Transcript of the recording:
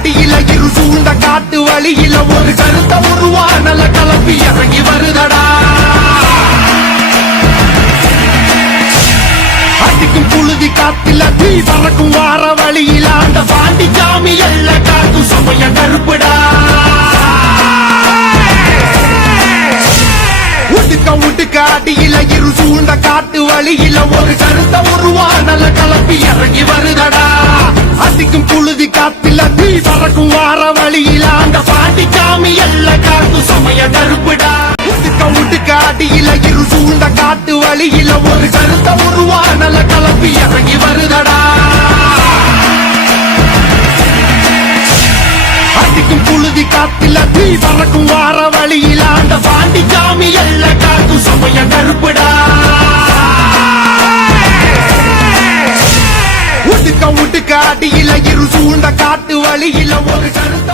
அடியில இரு சூழ்ந்த காட்டு வழியில ஒரு கருத்த உருவானல கலப்பி இறங்கி வருதடா. அடிக்கும் புழுதி காத்தில தீ பறக்கும் வார வழியில அந்த பாண்டி சாமி எல்ல காத்து சமய கருப்புடா. உடுக்க அடியில இரு சூழ்ந்த காட்டு வழியில ஒரு கருத்த உருவானல கலப்பி இறங்கி வருதடா. அடிக்கும் புழுதி காத்தில தீ பறக்கும் வார வழியில அந்த பாண்டி சாமி எல்ல காத்து சமய கருப்புடா. உடுக்க அடியில இரு சூழ்ந்த காட்டு வழியில ஒரு கருத்த உருவானல கலப்பி இறங்கி வருதடா. அடிக்கும் புழுதி காத்தில தீ பறக்கும் வார வழியில அந்த பாண்டி சாமி எல்ல காத்து சமய கருப்புடா. உடுக்க அடியில இரு சூழ்ந்த காட்டு வழியில ஒரு கருத்த